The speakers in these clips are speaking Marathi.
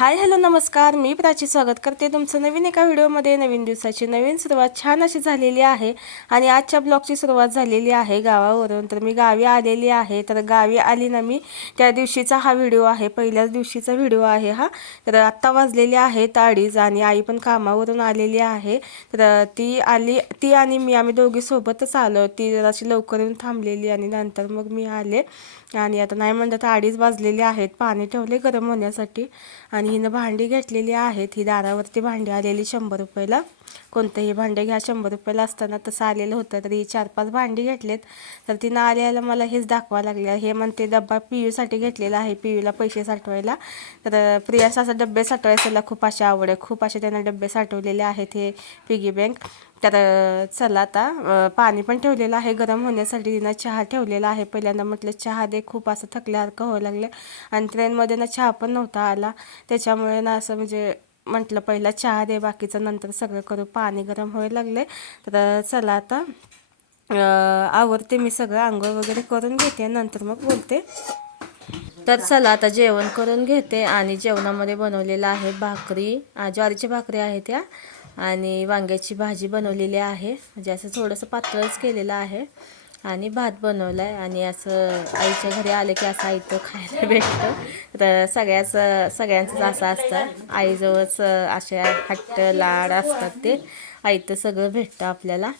हाय हॅलो नमस्कार, मी प्राची स्वागत करते तुमचं नवीन एका व्हिडिओमध्ये। नवीन दिवसाची नवीन सुरुवात छान अशी झालेली आहे आणि आजच्या ब्लॉगची सुरुवात झालेली आहे गावावरून। तर मी गावी आलेली आहे। तर गावी आली ना मी त्या दिवशीचा हा व्हिडिओ आहे, पहिल्याच दिवशीचा व्हिडिओ आहे हा। तर आत्ता वाजलेले आहेत 2:30 आणि आई पण कामावरून आलेली आहे। तर ती आणि मी आम्ही दोघी सोबतच आलो। ती जराशी लवकर येऊन थांबलेली आणि नंतर मग मी आले आणि आता नाही म्हणलं तर 2:30 वाजलेले आहेत। पाणी ठेवले गरम होण्यासाठी आणि हिनं भांडी घेतलेली आहेत। ही दारावरती भांडी आलेली 100 रुपयाला, कोणतंही भांडे घ्या 100 रुपयाला असताना तसं आलेलं होतं। तर ही 4-5 भांडी घेतलेत। तर तिनं आल्याला मला हेच दाखवा लागले, हे म्हणते डब्बा पियूसाठी घेतलेला आहे, पियूला पैसे साठवायला। तर प्रियास असं डब्बे साठवायला त्याला खूप अशी आवड आहे, खूप असे त्यानं डब्बे साठवलेले आहेत, हे पिगी बँक। तर चला आता पाणी पण ठेवलेलं आहे गरम होण्यासाठी, तिनं चहा ठेवलेला आहे। पहिल्यांदा म्हटलं चहा दे, खूप असं थकल्यासारखं व्हायला लागलं आणि ट्रेनमध्ये ना चहा पण नव्हता आला, त्याच्यामुळे ना असं म्हणजे म्हटलं पहिला चहा दे, बाकीचं नंतर सगळं करू। पाणी गरम व्हायला लागले। तर चला आता आवरते मी सगळं, आंघोळ वगैरे करून घेते, नंतर मग बोलते। तर चला आता जेवण करून घेते आणि जेवणामध्ये बनवलेलं आहे भाकरी, ज्वारीची भाकरी आहे त्या, आणि वांग्याची भाजी बनवलेली आहे, म्हणजे असं थोडंसं पातळच केलेलं आहे आणि भात बनवला आहे। आणि असं आईच्या घरी आलं की असं आईतं खायला भेटतं। तर सगळ्यांचंच असं असतं, आईजवळच असे हट्ट लाड असतात, ते आईतं सगळं भेटतं आपल्याला।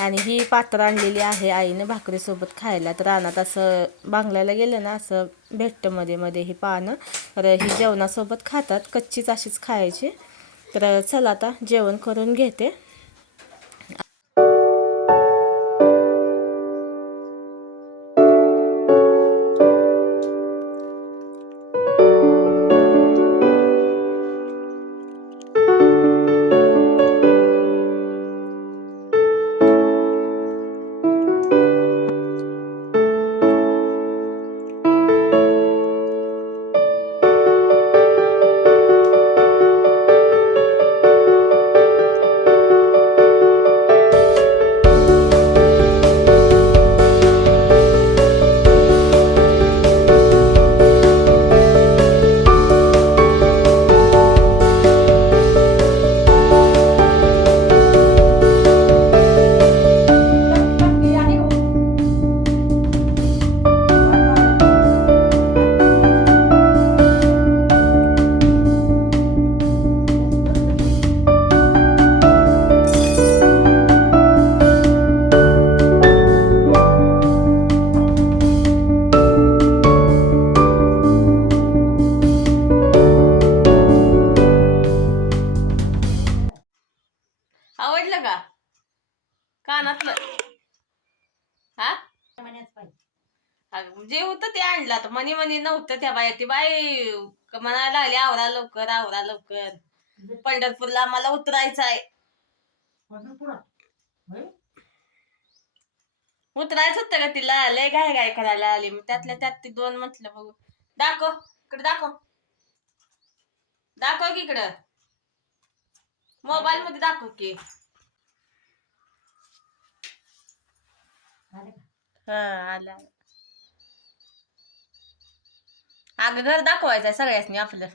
आणि ही पात्र आणलेली आहे आईने भाकरीसोबत खायला। तर रानात असं बांगलायला गेलं ना असं भेटतं मध्ये मध्ये ही पानं, तर ही जेवणासोबत खातात, कच्चीच अशीच खायची। तर चला आता जेवण करून घेते। आवडलं का कानातलं? हा, जे होतं ते आणलं, आता मनी मनी नव्हतं त्या बाया, ती बाई म्हणायला लागली आवरा लवकर, आवरा लवकर, पंढरपूरला आम्हाला उतरायचं आहे। उतरायचं होतं का तिला, लय गाय गाय करायला आली, मग त्यातल्या त्यात ती दोन म्हटलं बघू दाखव, इकडे दाखव, दाखव की इकडं मोबाईल मध्ये दाखव की। हा आला। अगं घर दाखवायचंय सगळ्यासनी, आपलं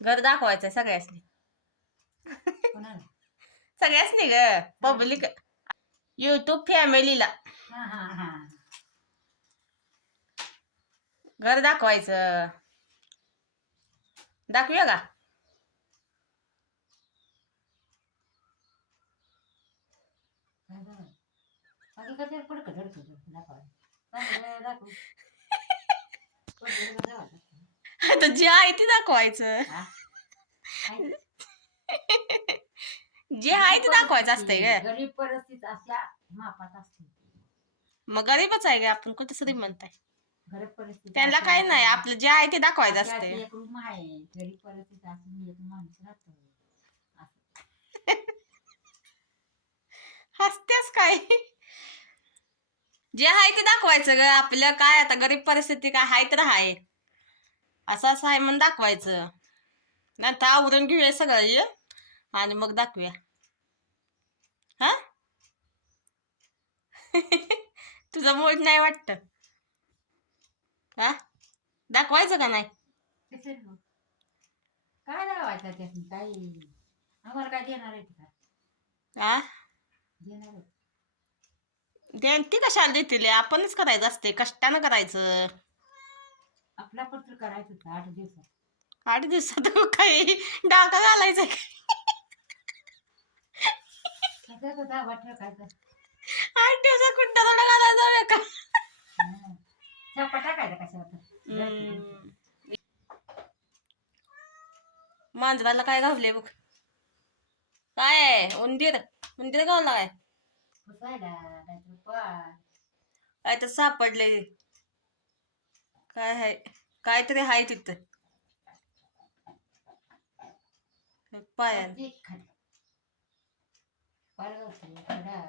घर दाखवायचंय सगळ्यासनी, सगळ्यासनी ग, पब्लिक, युट्यूब फॅमिलीला घर दाखवायचं, दाखवूया का? आता जे आहे ते दाखवायचं, जे आहे ते दाखवायचं असतंय ग, गरीब परिस्थिती अशा मापात असते, मग गरीबच आहे ग आपण, कुठं श्रीमंत आहे, त्यांना काही नाही, आपलं जे आहे ते दाखवायचं असतंय। गरीब परिस्थिती असं माणूस राहतो, हसतेस काय? जे आहे ते दाखवायचं ग, आपलं काय आता गरीब परिस्थिती काय हाय तर हाय, असं असं आहे म्हणून दाखवायचं, नंतर आवरून घेऊया सगळं आणि मग दाखवूया, हा? तुझा मूड नाही वाटत, हा? दाखवायचं का नाही? काय लावायचं त्यात काही आम्हाला काय देणार आहे का आ देणार आहे देण ती कशाला देतील आपणच करायचं असते कष्टानं करायचं. आपला पत्र करायचं होतं 8 दिवसात 8 दिवसात काही डाका घालायचा का? सगळं दाबा ठेवायचं 8 दिवसात कुठं थोडं घालायला जाऊया का? चपा टाकायचा कशावर हम्म. मांजराला काय घावले बघ. काय आहे? उंदीर उंदीर गावला काय? पुसायला नाहीतर पाय काय तर सापडले. काय आहे काहीतरी आहे तिथं पायान. खाली पाय खडा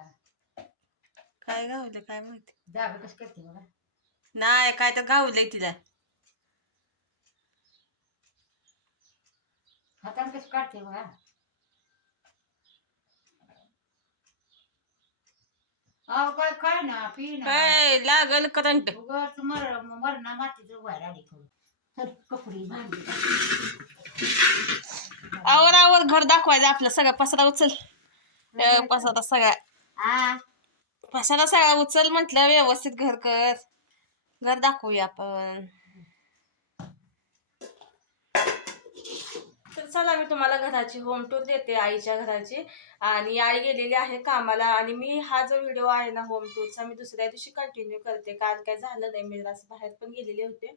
काय गावलं काय माहिती. जागा कशी करते बघा नाही काय तर गावलंय तिला. हाताने कशी काढते बघा अहो काय काय ना पी ना काय लागल करंट. उगाच मरणा मातीचं व्हायला आली करून तर कपडे भांडी आवर आवर घर दाखवायचं आपलं सगळा पसरा उचल. पसारा सगळा हा पसारा सगळा उचल म्हटलं व्यवस्थित घर कर. घर दाखवूया आपण. तर चला मी तुम्हाला घराची होम टूर देते आईच्या घराची. आणि आई गेलेली आहे कामाला आणि मी हा जो व्हिडिओ आहे ना होम टूरचा मी दुसऱ्या दिवशी कंटिन्यू करते. काल काय झालं नाही मी असं बाहेर पण गेलेले होते.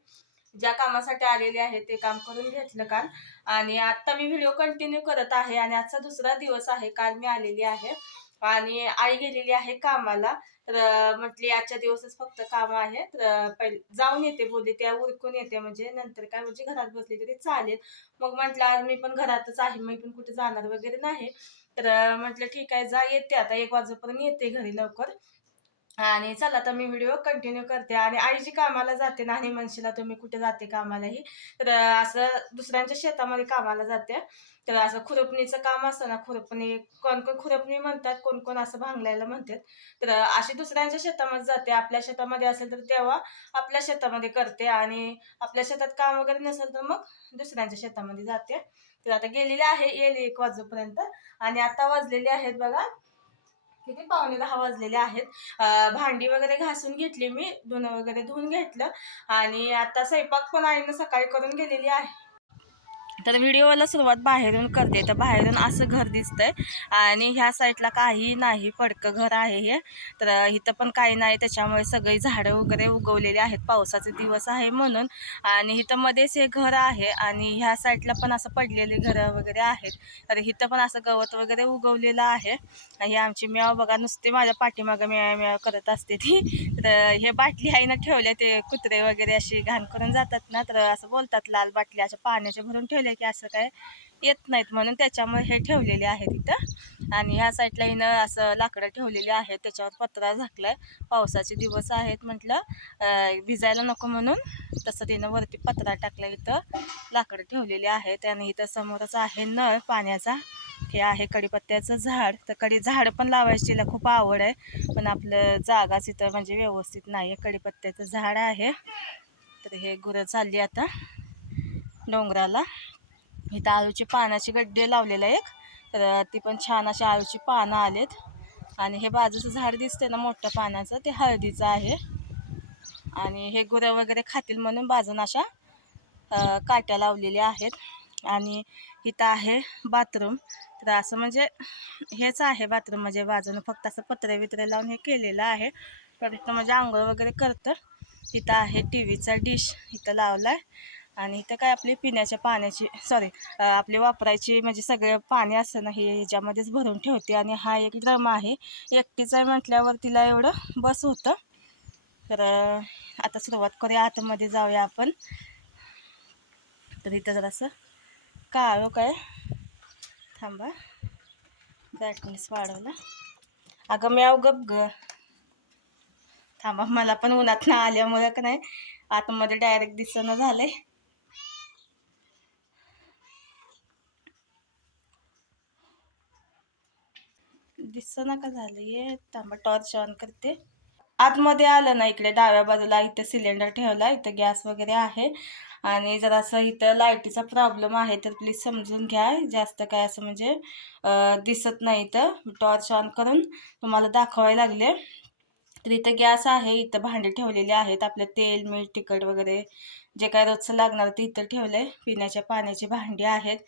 ज्या कामासाठी आलेले आहे ते काम करून घेतलं काल. आणि आता मी व्हिडिओ कंटिन्यू करत आहे आणि आजचा दुसरा दिवस आहे. काल मी आलेली आहे आणि आई गेलेली आहे कामाला. तर म्हटली आजच्या दिवसच फक्त काम आहे तर पहिले जाऊन येते बोलली त्या उरकून येते म्हणजे नंतर काय म्हणजे घरात बसली तरी चालेल. मग म्हटलं आज मी पण घरातच आहे मी पण कुठे जाणार वगैरे नाही. तर म्हटलं ठीक आहे जा येते आता 1 वाजेपर्यंत येते घरी लवकर. आणि चला आता मी व्हिडिओ कंटिन्यू करते. आणि आई जी कामाला जाते ना आणि म्हणशीला तुम्ही कुठे जाते कामालाही तर असं दुसऱ्यांच्या शेतामध्ये कामाला जाते. तर असं खुरपणीचं काम असतं ना खुरपणी कोण कोण खुरपणी म्हणतात कोण कोण असं भांगलायला म्हणतात. तर अशी दुसऱ्यांच्या शेतामध्ये जाते. आपल्या शेतामध्ये असेल तर तेव्हा आपल्या शेतामध्ये करते आणि आपल्या शेतात काम वगैरे नसेल तर मग दुसऱ्यांच्या शेतामध्ये जाते. तर आता गेलेली आहे येईल 1 वाजेपर्यंत. आणि आता वाजलेले आहेत बघा किती 9:45 वाजलेले आहेत. भांडी वगैरे घासून घेतली मी धुणं वगैरे धुवून घेतलं. आणि आता स्वयंपाक पण आईनं सकाळी करून गेलेली आहे. तर व्हिडिओला सुरुवात बाहेरून करते. तर बाहेरून असं घर दिसतंय आणि ह्या साईडला काही नाही पडकं घर आहे हे. तर इथं पण काही नाही त्याच्यामुळे सगळी झाडं वगैरे उगवलेली आहेत पावसाचे दिवस आहे म्हणून. आणि इथं मध्येच हे घर आहे आणि ह्या साईडला पण असं पडलेले घरं वगैरे आहेत. तर इथं पण असं गवत वगैरे उगवलेलं आहे. ही आमची म्याव बघा नुसते माझ्या पाठीमागं म्याव म्याव करत असते ती. तर हे बाटली आहे ना ठेवल्या ते कुत्रे वगैरे अशी घाण करून जातात ना तर असं बोलतात लाल बाटली अशा पाण्याच्या भरून ठेवल्या की असं काय येत नाहीत म्हणून त्याच्यामुळे हे ठेवलेले आहे तिथं. आणि ह्या साईडला हिनं असं लाकडं ठेवलेली आहेत त्याच्यावर पत्रा झाकलाय. पावसाचे दिवस आहेत म्हटलं भिजायला नको म्हणून तसं तिनं वरती पत्रा टाकला. इथं लाकडं ठेवलेली आहेत आणि इथं समोरच आहे नळ पाण्याचा. हे आहे कडीपत्त्याचं झाड. तर झाड पण लावायची तिला खूप आवड आहे पण आपलं जागाच इथं म्हणजे व्यवस्थित नाही आहे. कडीपत्त्याचं झाड आहे. तर हे गुरं चालली आता डोंगराला. इथं आळूची पानाची गड्डे लावलेलं एक तर ती पण छान अशी आळूची पानं आलेत. आणि हे बाजूचं झाड दिसते ना मोठं पानाचं ते हळदीचं आहे. आणि हे गुरं वगैरे खातील म्हणून बाजून अशा काट्या लावलेल्या आहेत. आणि इथं आहे बाथरूम. तर असं म्हणजे हेच आहे बाथरूम म्हणजे बाजूनं फक्त असं पत्रे बित्रे लावून हे केलेलं आहे. तर इथं म्हणजे आंघोळ वगैरे करतं. इथं आहे टी व्हीचा डिश इथं लावला आहे. आणि इथं काय आपली पिण्याच्या पाण्याची आपली वापरायची म्हणजे सगळं पाणी असतं ना हे ह्याच्यामध्येच भरून ठेवते. आणि हा एक ड्रम आहे. एकटीच आहे म्हटल्यावर तिला एवढं बस होतं. तर आता सुरुवात करूया आतमध्ये जाऊया आपण. तर इथं जरासं काळो काय थांबा ब्राईटनेस वाढवला. अगं म्याव गप ग थांबा मला पण उन्हात ना आल्यामुळे का नाही आतमध्ये डायरेक्ट दिसणं झालंय. दिसणं का झालं ये थांबा टॉर्च ऑन करते. आतमध्ये आलं ना इकडे डाव्या बाजूला इथे सिलेंडर ठेवला इथं गॅस वगैरे आहे. आणि जरासं इथं लाईटीचा प्रॉब्लेम आहे तर प्लीज समजून घ्या. जास्त काय असं म्हणजे दिसत नाही. इथं टॉर्च ऑन करून तुम्हाला दाखवायला लागले. तर इथं गॅस आहे, इथं भांडे ठेवलेले आहेत, आपलं तेल मीठ तिखट वगैरे जे काय रोजचं लागणार ते इथं ठेवलंय. पिण्याच्या पाण्याची भांडी आहेत.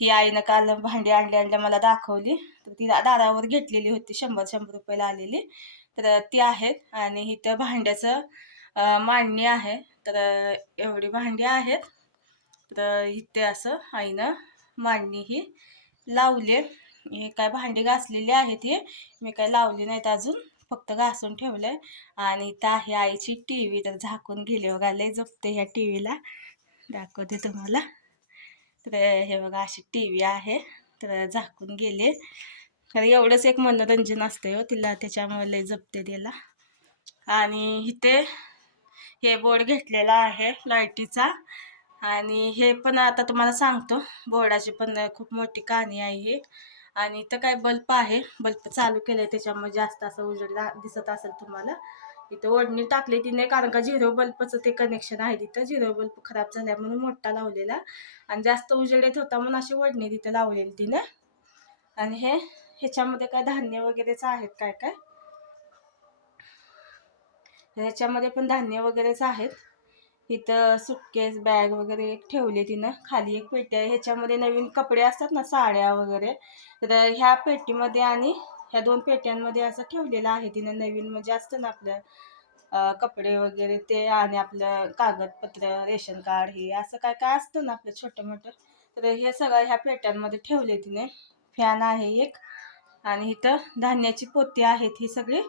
ही आईनं काल भांडी आणल्या मला दाखवली. तर ती दारावर घेतलेली होती, 100-100 रुपयाला आलेली. तर ती आहेत आणि इथं भांड्याचं मांडणी आहे. तर एवढी भांडी आहेत. तर इथे असं आईनं मांडणी ही लावली. हे काय भांडी घासलेली आहेत, हे मी काय लावली नाहीत अजून, फक्त घासून ठेवलंय. आणि इथं आहे आईची टी व्ही. तर झाकून गेले बघा, लय जपते ह्या टीव्हीला, दाखवते तुम्हाला. तर हे बघा अशी टीव्ही आहे. तर झाकून गेले. तर एवढंच एक मनोरंजन असतंय हो तिला, त्याच्यामुळे लय जपते त्याला. आणि इथे हे बोर्ड घेतलेला आहे लाईटीचा. आणि हे पण आता तुम्हाला सांगतो, बोर्डाची पण खूप मोठी कहाणी आहे हे. आणि इथं काय बल्ब आहे, बल्ब चालू केलंय त्याच्यामुळे जास्त असं उजेड दिसत असेल तुम्हाला. इथं ओढणी टाकली तिने, कारण का झिरो बल्बचं ते कनेक्शन आहे तिथं. झिरो बल्ब खराब झाल्या म्हणून मोठा लावलेला, आणि जास्त उजेड येत होता म्हणून अशी ओढणी तिथं लावलेली तिने. आणि ह्याच्यामध्ये काय धान्य वगैरेच आहेत काय काय, ह्याच्यामध्ये पण धान्य वगैरेच आहेत. इथं सुटकेस बॅग वगैरे एक ठेवली तिनं. खाली एक पेटी आहे, ह्याच्यामध्ये नवीन कपडे असतात ना, साड्या वगैरे. तर ह्या पेटीमध्ये आणि ह्या 2 पेट्यांमध्ये असं ठेवलेलं आहे तिनं. नवीन म्हणजे असतं ना आपलं कपडे वगैरे ते, आणि आपलं कागदपत्र, रेशन कार्ड, हे असं काय काय असतं ना आपलं छोटं मोठं. तर हे सगळं ह्या पेट्यांमध्ये ठेवले तिने. फॅन आहे एक. आणि इथं धान्याची पोती आहेत ही सगळी.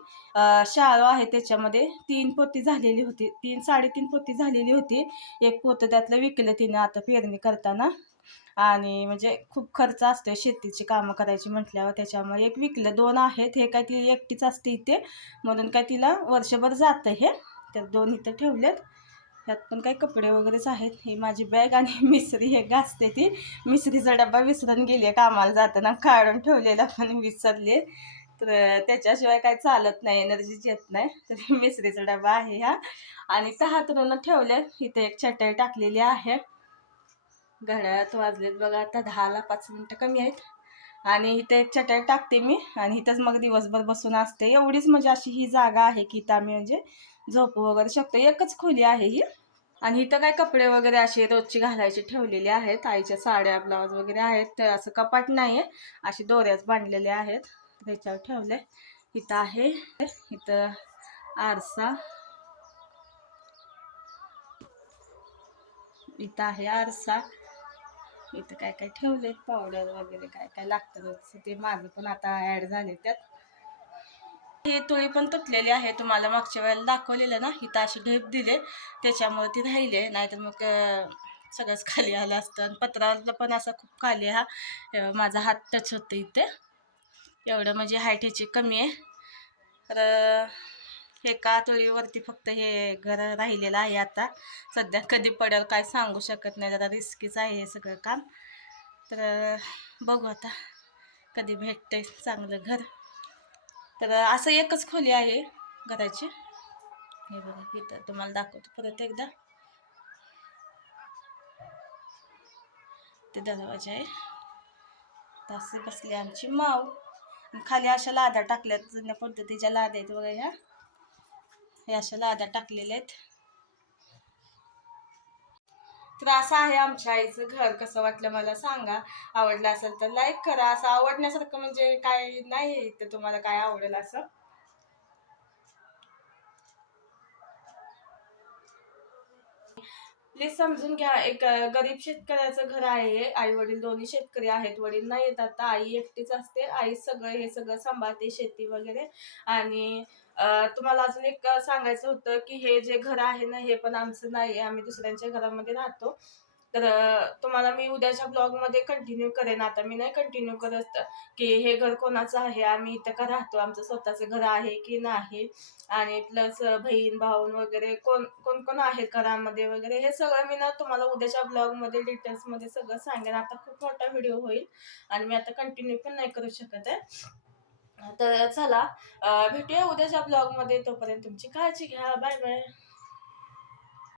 शाळू आहे, त्याच्यामध्ये 3 पोती झालेली होती, 3-3.5 पोती झालेली होती. एक पोतं त्यातलं विकलं तिनं आता पेरणी करताना. आणि म्हणजे खूप खर्च असतो शेतीची कामं करायची म्हटल्यावर, त्याच्यामुळे एक विकलं. 2 आहेत, हे काय ती एकटीच असते इथे म्हणून काय तिला वर्षभर जातं हे. तर 2 इथं ठेवलेत. ह्यात पण काही कपडे वगैरेच आहेत. ही माझी बॅग आणि मिसरी हे घासते ती. मिसरीचा डब्बा विसरून गेली कामाला जाताना, काढून ठेवलेला पण विसरले. तर त्याच्याशिवाय काय चालत नाही, एनर्जीच येत नाही. तर मिसरीचा डबा आहे हा. आणि इथं हातरून ठेवले. इथे एक चटई टाकलेली आहे. घड्याळात वाजलेत बघा आता 10ला 5 मिनटं कमी आहेत. आणि इथे एक चटई टाकते मी, आणि इथंच मग दिवसभर बसून असते. एवढीच म्हणजे अशी ही जागा आहे की इथं आम्ही म्हणजे झोपू वगैरे शकतो. एकच खोली आहे ही. आणि इथं काय कपडे वगैरे असे रोजची घालायचे ठेवलेले आहेत. आईच्या साड्या ब्लाऊज वगैरे आहेत. तर असं कपाट नाही आहे, अशी दोऱ्याच बांधलेले आहेत, त्याच्यावर ठेवले. इथं आहे, इथं आरसा, इथं आहे आरसा. इथं काय काय ठेवले, पावडर वगैरे काय काय लागतं ते माझं पण आता ॲड झाले त्यात. हे तुळी पण तुटलेली आहे, तुम्हाला मागच्या वेळेला दाखवलेलं ना. इथं अशी ढेप दिले त्याच्यामुळे ती राहिले, नाहीतर मग सगळंच खाली आलं असतं. आणि पत्राला पण असं खूप खाली हा माझा हात टच होतं इथे. एवढं म्हणजे हाईट ह्याची कमी आहे. तर एका तुळीवरती फक्त हे घर राहिलेलं आहे आता सध्या. कधी पडेल काय सांगू शकत नाही, जरा रिस्कीच आहे हे सगळं काम. तर बघू आता कधी भेटतंय चांगलं घर. तर असं एकच खोली आहे घराची. हे बघा इथं तुम्हाला दाखवतो परत एकदा. ते दरवाजा आहे. तसे बसले आमची माव. खाली अशा लाद्या टाकल्यात, जुन्या पद्धतीच्या लाद्या आहेत बघा ह्या. हे अशा लाद्या टाकलेल्या आहेत. तर असं आहे आमच्या आईचं घर. कसं वाटलं मला सांगा. आवडलं असेल तर लाईक करा. असं आवडण्यासारखं म्हणजे काय नाही तर तुम्हाला काय आवडेल असं. प्लीज समजून घ्या, एक गरीब शेतकऱ्याचं घर आहे. आई वडील दोन्ही शेतकरी आहेत. वडील नाही येत आता, आई एकटीच असते. आई सगळं हे सगळं सांभाळते, शेती वगैरे. आणि तुम्हाला अजून एक सांगायचं होतं की हे जे घर आहे ना, हे पण आमचं नाही, आम्ही दुसऱ्यांच्या घरामध्ये राहतो. तर तुम्हाला मी उद्याच्या ब्लॉगमध्ये कंटिन्यू करेन. आता मी नाही कंटिन्यू करत की हे घर कोणाचं आहे, आम्ही इथं का राहतो, आमचं स्वतःचं घर आहे की नाही, आणि प्लस बहीण भाऊ वगैरे कोण कोण कोण आहेत घरामध्ये वगैरे, हे सगळं मी ना तुम्हाला उद्याच्या ब्लॉगमध्ये डिटेल्समध्ये सगळं सांगेन. आता खूप मोठा व्हिडिओ होईल आणि मी आता कंटिन्यू पण नाही करू शकत आहे. तर चला भेटूया उद्याच्या ब्लॉगमध्ये. तोपर्यंत तुमची काळजी घ्या. Bye bye.